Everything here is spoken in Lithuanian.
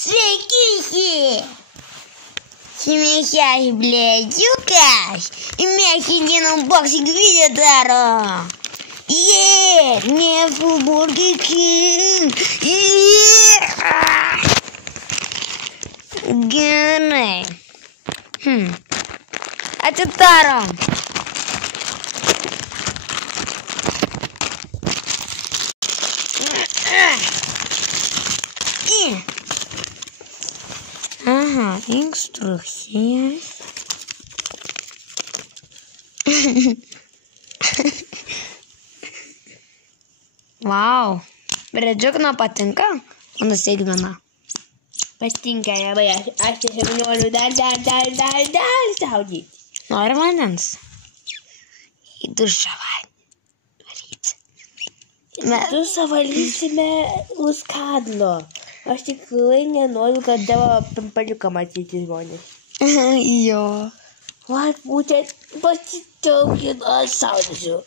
Sveiki! Семейщай, блядь, Юкаш! И мы офигенно боксинг видео даром! Не Бургер Кинг! Гены! А ты даром! Ага, instrukcje. Wow, beredžiokino patinka? Mano sėdimena. Patinka, labai, aš tiesiog noriu dar saudyti. Nori vandens? Į dušą varyti. Dušą valysime už kadlo. Aš tikrai nenoriu, kad tavo pimpaliuką matyti žmonės. Jo. Vat būtent pasitiaukinu, aš saudysiu.